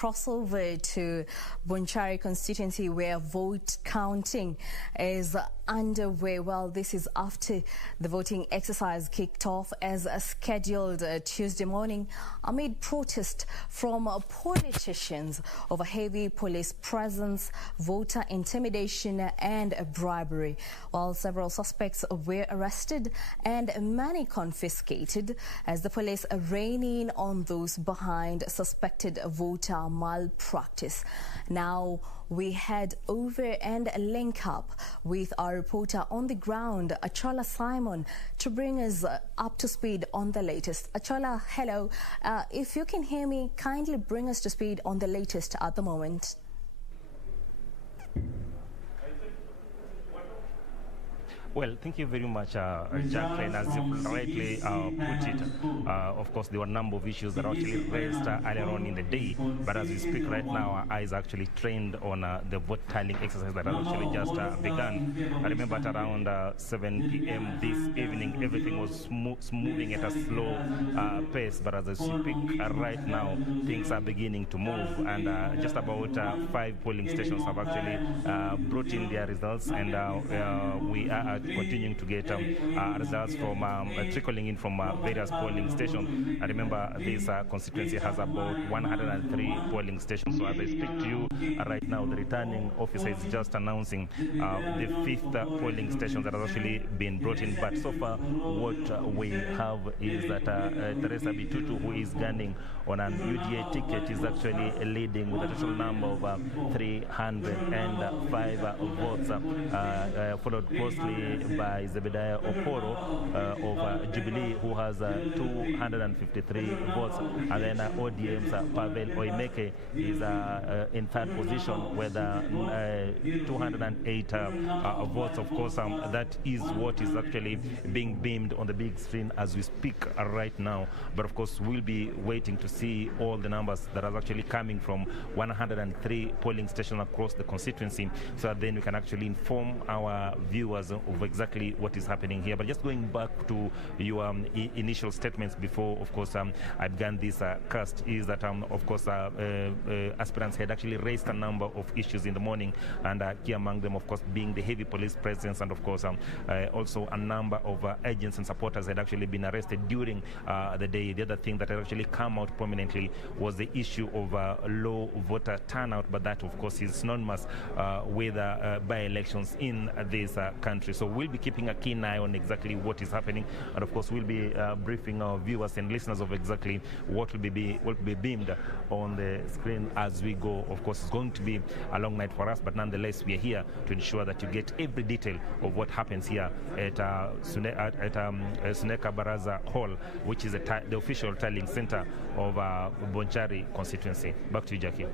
Cross over to Bonchari constituency where vote counting is underway. Well, this is after the voting exercise kicked off as scheduled Tuesday morning amid protest from politicians over heavy police presence, voter intimidation and bribery. While several suspects were arrested and many confiscated as the police are reining in on those behind suspected voter malpractice. Now we head over and link up with our reporter on the ground, Achola Simon, to bring us up to speed on the latest. Achola, hello. If you can hear me, kindly bring us to speed on the latest at the moment. Well, thank you very much, Jacqueline. As you rightly put it, of course, there were a number of issues that were actually raised earlier on in the day. But as we speak right now, our eyes are actually trained on the vote tallying exercise that has actually just begun. I remember at around 7 p.m. this evening, everything was moving at a slow pace. But as I speak right now, things are beginning to move. And just about 5 polling stations have actually brought in their results. And we are continuing to get results from trickling in from various polling stations. I remember this constituency has about 103 polling stations. So as I speak to you right now, the returning officer is just announcing the 5th polling station that has actually been brought in. But so far, what we have is that Teresa Oroo, who is gunning on an UDA ticket, is actually leading with a total number of 305 votes, followed closely by Zebediah Okoro of Jubilee, who has 253 votes, and then ODM's Pavel Oimeke is in 3rd position with 208 votes. Of course, that is what is actually being beamed on the big screen as we speak right now. But of course, we'll be waiting to see all the numbers that are actually coming from 103 polling stations across the constituency, so that then we can actually inform our viewers of exactly what is happening here. But just going back to your initial statements before, of course, I began this cast, is that, of course, aspirants had actually raised a number of issues in the morning, and key among them, of course, being the heavy police presence, and of course, also a number of agents and supporters had actually been arrested during the day. The other thing that had actually come out prominently was the issue of low voter turnout, but that, of course, is synonymous with by-elections in this country. So we'll be keeping a keen eye on exactly what is happening, and of course we'll be briefing our viewers and listeners of exactly what will be beamed on the screen as we go. Of course, it's going to be a long night for us, but nonetheless we are here to ensure that you get every detail of what happens here at Suneka Baraza Hall, which is the official tallying center of Bonchari constituency. Back to you, Jackie.